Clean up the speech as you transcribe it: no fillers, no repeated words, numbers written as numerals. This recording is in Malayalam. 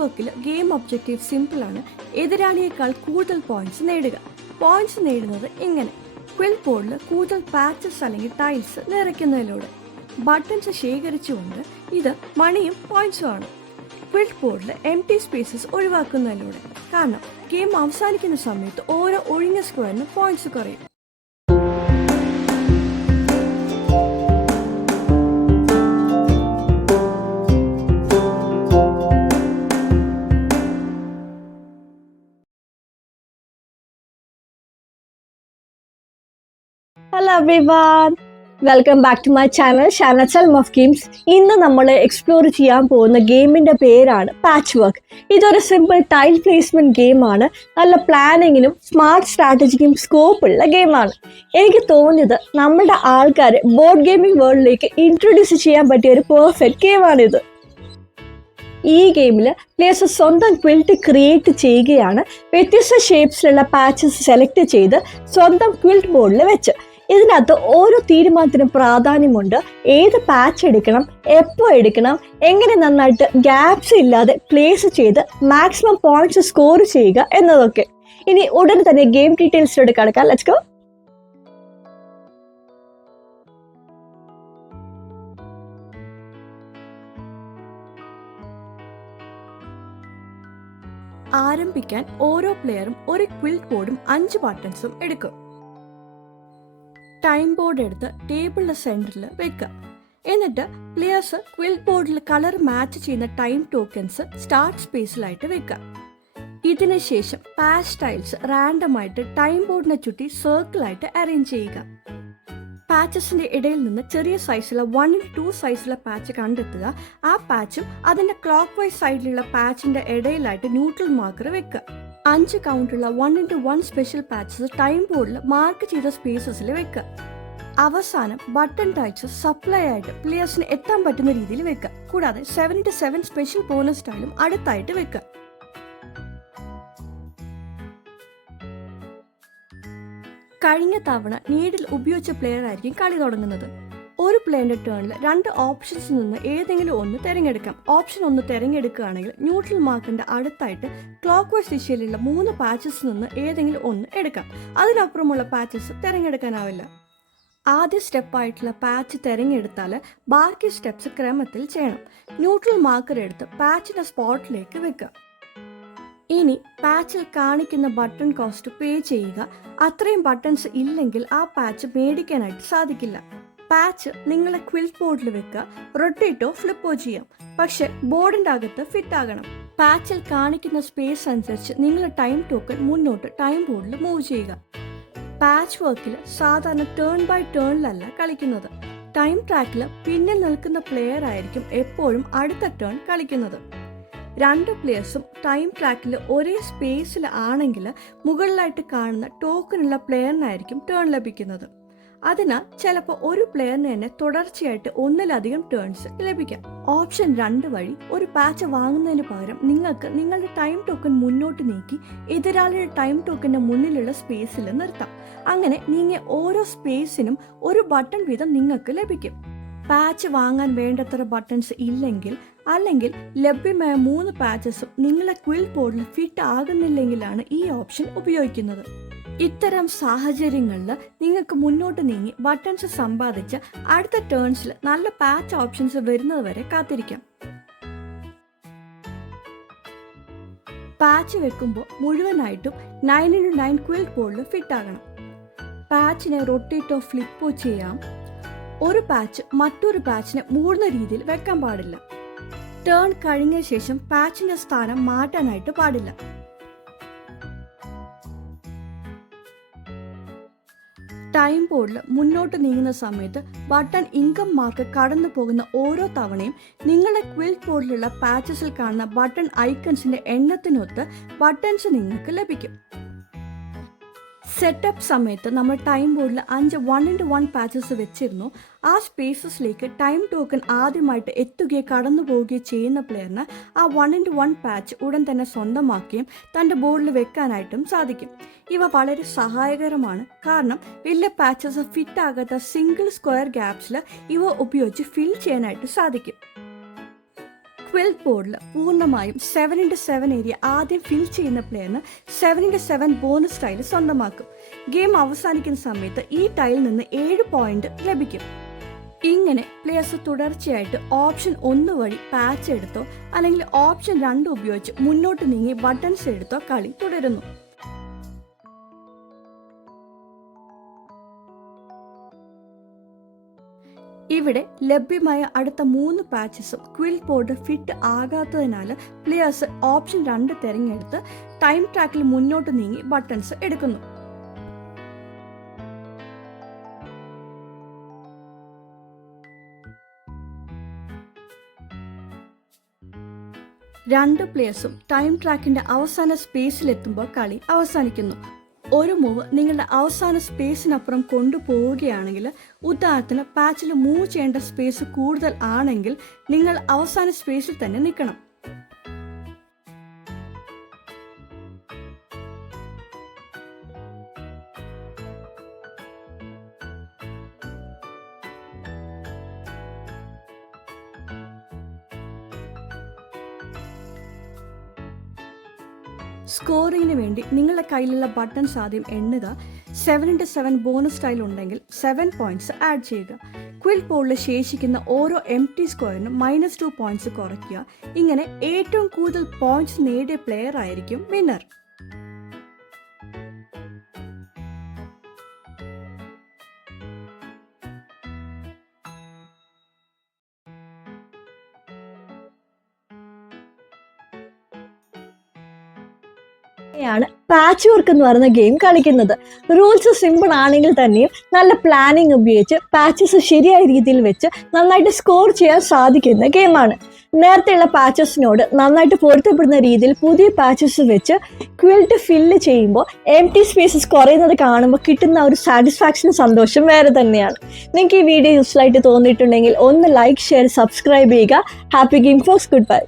വർക്കിൽ ഗെയിം ഒബ്ജക്റ്റീവ് സിമ്പിളാണ്. എതിരാളിയേക്കാൾ കൂടുതൽ പോയിന്റ്സ് നേടുക. പോയിന്റ്സ് നേടുന്നത് ഇങ്ങനെ: ക്വിൽറ്റ് ബോർഡിൽ കൂടുതൽ പാച്ചസ് അല്ലെങ്കിൽ ടൈൽസ് നിറയ്ക്കുന്നതിലൂടെ. ബട്ടൺസ് ശേഖരിച്ചുകൊണ്ട് ഇത് മണിയും പോയിന്റ്സും ആണ്. ക്വിൽറ്റ് ബോർഡിൽ എംപ്റ്റി സ്പേസസ് ഒഴിവാക്കുന്നതിലൂടെ. കാരണം ഗെയിം അവസാനിക്കുന്ന സമയത്ത് ഓരോ ഒഴിഞ്ഞ സ്ക്വയറിന് പോയിന്റ്സ് കുറയും. Hello everyone, welcome back to my channel shanal of games. ഇന്ന് നമ്മൾ എക്സ്പ്ലോർ ചെയ്യാൻ പോകുന്ന ഗെയിമിൻ്റെ പേരാണ് പാച്ച് വർക്ക്. ഇതൊരു സിമ്പിൾ ടൈൽ പ്ലേസ്മെൻറ്റ് ഗെയിമാണ്. നല്ല പ്ലാനിങ്ങിനും സ്മാർട്ട് സ്ട്രാറ്റജിക്കും സ്കോപ്പുള്ള ഗെയിമാണ്. എനിക്ക് തോന്നിയത് നമ്മുടെ ആൾക്കാർ ബോർഡ് ഗെയിമിംഗ് വേൾഡിലേക്ക് ഇൻട്രൊഡ്യൂസ് ചെയ്യാൻ പറ്റിയ ഒരു പെർഫെക്റ്റ് ഗെയിമാണിത്. ഈ ഗെയിമിൽ പ്ലേയേഴ്സ് സ്വന്തം ക്വിൽറ്റ് ക്രിയേറ്റ് ചെയ്യുകയാണ്. വ്യത്യസ്ത ഷേപ്സിലുള്ള പാച്ചസ് സെലക്ട് ചെയ്ത് സ്വന്തം ക്വിൽറ്റ് ബോർഡിൽ വെച്ച്. ഇതിനകത്ത് ഓരോ തീരുമാനത്തിനും പ്രാധാന്യമുണ്ട്. ഏത് പാച്ച് എടുക്കണം, എപ്പോൾ എടുക്കണം, എങ്ങനെ നന്നായിട്ട് ഗ്യാപ്സ് ഇല്ലാതെ പ്ലേസ് ചെയ്ത് മാക്സിമം പോയിന്റ്സ് സ്കോർ ചെയ്യുക എന്നതൊക്കെ. ഇനി ഉടൻ തന്നെ ഗെയിം ഡീറ്റെയിൽസിലോട്ട് കടക്കാം. Let's go. ആരംഭിക്കാൻ ഓരോ പ്ലെയറും ഒരു ക്വിൽറ്റ് ബോർഡും 5 ബട്ടൺസും എടുക്കും. ടൈം ബോർഡ് എടുത്ത് ടേബിളിന്റെ സെന്ററിൽ വെക്കുക. എന്നിട്ട് പ്ലെയേഴ്സ് ക്വിൽറ്റ് ബോർഡിൽ കളർ മാച്ച് ചെയ്യുന്ന ടൈം ടോക്കൻസ് സ്റ്റാർട്ട് സ്പേസിലായിട്ട് വെക്കുക. ഇതിനുശേഷം പാച്ച് ടൈൽസ് റാൻഡമായിട്ട് ടൈം ബോർഡിനെ ചുറ്റി സർക്കിളായിട്ട് അറേഞ്ച് ചെയ്യുക. പാച്ചസിന്റെ ഇടയിൽ നിന്ന് ചെറിയ സൈസിലുള്ള 1x2 സൈസിലുള്ള പാച്ച് കണ്ടെത്തുക. ആ പാച്ചും അതിന്റെ ക്ലോക്ക് വൈസ് സൈഡിലുള്ള പാച്ചിന്റെ ഇടയിലായിട്ട് ന്യൂട്രൽ മാർക്കർ വെക്കുക. 5 കൗണ്ടുള്ള 1x1 സ്പെഷ്യൽ പാച്ചസ് ടൈം ബോർഡിൽ മാർക്ക് ചെയ്ത സ്പേസസിൽ വെക്കുക. അവസാനം ബട്ടൺ ടൈൽസ് സപ്ലൈ ആയിട്ട് പ്ലെയേഴ്സിന് എത്താൻ പറ്റുന്ന രീതിയിൽ വെക്കുക. കൂടാതെ 7x7 സ്പെഷ്യൽ ബോണസ് ടൈലും അടുത്തായിട്ട് വെക്കുക. കഴിഞ്ഞ തവണ നീഡിൽ ഉപയോഗിച്ച പ്ലെയർ ആയിരിക്കും കളി തുടങ്ങുന്നത്. ഒരു പ്ലെയറിന്റെ ടേണിൽ 2 ഓപ്ഷൻസിൽ നിന്ന് ഏതെങ്കിലും ഒന്ന് തിരഞ്ഞെടുക്കാം. ഓപ്ഷൻ 1 തിരഞ്ഞെടുക്കുകയാണെങ്കിൽ ന്യൂട്രൽ മാർക്കിന്റെ അടുത്തായിട്ട് ക്ലോക്ക് വൈസ് ദിശയിലുള്ള 3 പാച്ചസിൽ നിന്ന് ഏതെങ്കിലും ഒന്ന് എടുക്കാം. അതിനപ്പുറമുള്ള പാച്ചസ് തിരഞ്ഞെടുക്കാനാവില്ല. ആദ്യ സ്റ്റെപ്പായിട്ടുള്ള പാച്ച് തിരഞ്ഞെടുത്താൽ ബാക്കി സ്റ്റെപ്സ് ക്രമത്തിൽ ചെയ്യണം. ന്യൂട്രൽ മാർക്കർ എടുത്ത് പാച്ചിന്റെ സ്പോട്ടിലേക്ക് വെക്കുക. ഇനി പാച്ചിൽ കാണിക്കുന്ന ബട്ടൺ കോസ്റ്റ് പേ ചെയ്യുക. അത്രയും ബട്ടൺസ് ഇല്ലെങ്കിൽ ആ പാച്ച് മേടിക്കാനായിട്ട് സാധിക്കില്ല. പാച്ച് നിങ്ങളെ ക്വിൽറ്റ് ബോർഡിൽ വെക്കുക. റൊട്ടേറ്റോ ഫ്ലിപ്പോ ചെയ്യാം, പക്ഷെ ബോർഡിന്റെ അകത്ത് ഫിറ്റ് ആകണം. പാച്ചിൽ കാണിക്കുന്ന സ്പേസ് അനുസരിച്ച് നിങ്ങൾ ടൈം ടോക്കൺ മുന്നോട്ട് ടൈം ബോർഡിൽ മൂവ് ചെയ്യുക. പാച്ച് വർക്കിൽ സാധാരണ ടേൺ ബൈ ടേണിലല്ല കളിക്കുന്നത്. ടൈം ട്രാക്കിൽ പിന്നിൽ നിൽക്കുന്ന പ്ലെയർ ആയിരിക്കും എപ്പോഴും അടുത്ത ടേൺ കളിക്കുന്നത്. 2 പ്ലെയേഴ്സും ടൈം ട്രാക്കിൽ ഒരേ സ്പേസിൽ ആണെങ്കിൽ മുകളിലായിട്ട് കാണുന്ന ടോക്കനുള്ള പ്ലെയറിനായിരിക്കും ടേൺ ലഭിക്കുന്നത്. അതിനാൽ ചിലപ്പോൾ ഒരു പ്ലെയറിന് തന്നെ തുടർച്ചയായിട്ട് ഒന്നിലധികം ടേൺസ് ലഭിക്കാം. ഓപ്ഷൻ 2 വഴി ഒരു പാച്ച് വാങ്ങുന്നതിന് പകരം നിങ്ങൾക്ക് നിങ്ങളുടെ ടൈം ടോക്കൺ മുന്നോട്ട് നീക്കി എതിരാളിയുടെ ടൈം ടോക്കന്റെ മുന്നിലുള്ള സ്പേസിൽ നിർത്താം. അങ്ങനെ നീങ്ങിയ ഓരോ സ്പേസിനും ഒരു ബട്ടൺ വീതം നിങ്ങൾക്ക് ലഭിക്കും. പാച്ച് വാങ്ങാൻ വേണ്ടത്ര ബട്ടൺസ് ഇല്ലെങ്കിൽ അല്ലെങ്കിൽ ലഭ്യമായ 3 പാച്ചസും നിങ്ങളെ ക്വിൽറ്റ് ബോർഡിൽ ഫിറ്റ് ആകുന്നില്ലെങ്കിലാണ് ഈ ഓപ്ഷൻ ഉപയോഗിക്കുന്നത്. ഇത്തരം സാഹചര്യങ്ങളിൽ നിങ്ങൾക്ക് മുന്നോട്ട് നീങ്ങി ബട്ടൺസ് സമ്പാദിച്ച് അടുത്ത ടേൺസിൽ നല്ല പാച്ച് ഓപ്ഷൻസ് വരുന്നത് വരെ കാത്തിരിക്കാം. പാച്ച് വെക്കുമ്പോൾ മുഴുവനായിട്ടും 9x9 ക്വിൽറ്റ് ബോർഡിൽ ഫിറ്റ് ആകണം. പാച്ചിനെ റൊട്ടേറ്റോ ഫ്ലിപ്പോ ചെയ്യാം. ഒരു പാച്ച് മറ്റൊരു പാച്ചിനെ മൂടുന്ന രീതിയിൽ വെക്കാൻ പാടില്ല. ടേൺ കഴിഞ്ഞ ശേഷം പാച്ചിന്റെ സ്ഥാനം മാറ്റാനായിട്ട് പാടില്ല. ടൈം ബോർഡിൽ മുന്നോട്ട് നീങ്ങുന്ന സമയത്ത് ബട്ടൺ ഇൻകം മാർക്ക് കടന്നു പോകുന്ന ഓരോ തവണയും നിങ്ങളുടെ ക്വിൽറ്റ് ബോർഡിലുള്ള പാച്ചസിൽ കാണുന്ന ബട്ടൺ ഐക്കൺസിന്റെ എണ്ണത്തിനൊത്ത് ബട്ടൺസ് നിങ്ങൾക്ക് ലഭിക്കും. സെറ്റപ്പ് സമയത്ത് നമ്മൾ ടൈം ബോർഡിൽ 5 1x1 പാച്ചസ് വെച്ചിരുന്നു. ആ സ്പേസസിലേക്ക് ടൈം ടോക്കൺ ആദ്യമായിട്ട് എത്തുകയോ കടന്നു പോവുകയോ ചെയ്യുന്ന പ്ലെയറിന് ആ 1x1 പാച്ച് ഉടൻ തന്നെ സ്വന്തമാക്കുകയും തൻ്റെ ബോർഡിൽ വെക്കാനായിട്ടും സാധിക്കും. ഇവ വളരെ സഹായകരമാണ്, കാരണം വലിയ പാച്ചസ് ഫിറ്റ് ആകാത്ത സിംഗിൾ സ്ക്വയർ ഗ്യാപ്സിൽ ഇവ ഉപയോഗിച്ച് ഫിൽ ചെയ്യാനായിട്ട് സാധിക്കും. ക്വിൽറ്റ് ബോർഡിൽ പൂർണ്ണമായും 7x7 ഏരിയ ആദ്യം ഫിൽ ചെയ്യുന്ന പ്ലെയറിന് 7x7 ബോണസ് ടൈൽ സ്വന്തമാക്കും. ഗെയിം അവസാനിക്കുന്ന സമയത്ത് ഈ ടൈലിൽ നിന്ന് 7 പോയിന്റ് ലഭിക്കും. ഇങ്ങനെ പ്ലേയേഴ്സ് തുടർച്ചയായിട്ട് ഓപ്ഷൻ 1 വഴി പാച്ച് എടുത്തോ അല്ലെങ്കിൽ ഓപ്ഷൻ 2 ഉപയോഗിച്ച് മുന്നോട്ട് നീങ്ങി ബട്ടൺസ് എടുത്തോ കളി തുടരുന്നു. ഇവിടെ ലഭ്യമായ അടുത്ത 3 പാച്ചസും ക്വിൽറ്റ് ബോർഡ് ഫിറ്റ് ആകാത്തതിനാൽ പ്ലേയേഴ്സ് ഓപ്ഷൻ 2 തിരഞ്ഞെടുത്ത് ടൈം ട്രാക്കിൽ മുന്നോട്ട് നീങ്ങി ബട്ടൺസ് എടുക്കുന്നു. രണ്ട് പ്ലേയേഴ്സും ടൈം ട്രാക്കിന്റെ അവസാന സ്പേസിലെത്തുമ്പോൾ കളി അവസാനിക്കുന്നു. ഒരു മൂവ് നിങ്ങളുടെ അവസാന സ്പേസിനപ്പുറം കൊണ്ടുപോവുകയാണെങ്കിൽ, ഉദാഹരണത്തിന് പാച്ചിൽ മൂവ് ചെയ്യേണ്ട സ്പേസ് കൂടുതൽ ആണെങ്കിൽ നിങ്ങൾ അവസാന സ്പേസിൽ തന്നെ നിൽക്കണം. സ്കോറിങ്ങിന് വേണ്ടി നിങ്ങളുടെ കയ്യിലുള്ള ബട്ടൺസ് ആദ്യം എണ്ണുക. 7x7 ബോണസ് സ്റ്റൈൽ ഉണ്ടെങ്കിൽ 7 പോയിന്റ്സ് ആഡ് ചെയ്യുക. ക്വിൽറ്റ് ബോർഡിൽ ശേഷിക്കുന്ന ഓരോ എംപ്റ്റി സ്ക്വയറിനും -2 പോയിന്റ്സ് കുറയ്ക്കുക. ഇങ്ങനെ ഏറ്റവും കൂടുതൽ പോയിന്റ്സ് നേടിയ പ്ലെയർ ആയിരിക്കും വിന്നർ. ാണ് പാച്ച് വർക്ക് എന്ന് പറയുന്ന ഗെയിം കളിക്കുന്നത്. റൂൾസ് സിമ്പിൾ ആണെങ്കിൽ തന്നെയും നല്ല പ്ലാനിങ് ഉപയോഗിച്ച് പാച്ചസ് ശരിയായ രീതിയിൽ വെച്ച് നന്നായിട്ട് സ്കോർ ചെയ്യാൻ സാധിക്കുന്ന ഗെയിമാണ്. നേരത്തെയുള്ള പാച്ചസിനോട് നന്നായിട്ട് പൊരുത്തപ്പെടുന്ന രീതിയിൽ പുതിയ പാച്ചസ് വെച്ച് ക്വിൽറ്റ് ഫില്ല് ചെയ്യുമ്പോൾ എംപ്റ്റി സ്പേസസ് കുറയുന്നത് കാണുമ്പോൾ കിട്ടുന്ന ഒരു സാറ്റിസ്ഫാക്ഷൻ, സന്തോഷം വേറെ തന്നെയാണ്. നിങ്ങൾക്ക് ഈ വീഡിയോ യൂസ്ഫുൾ ആയിട്ട് തോന്നിയിട്ടുണ്ടെങ്കിൽ ഒന്ന് ലൈക്ക്, ഷെയർ, സബ്സ്ക്രൈബ് ചെയ്യുക. Happy game folks. Good by.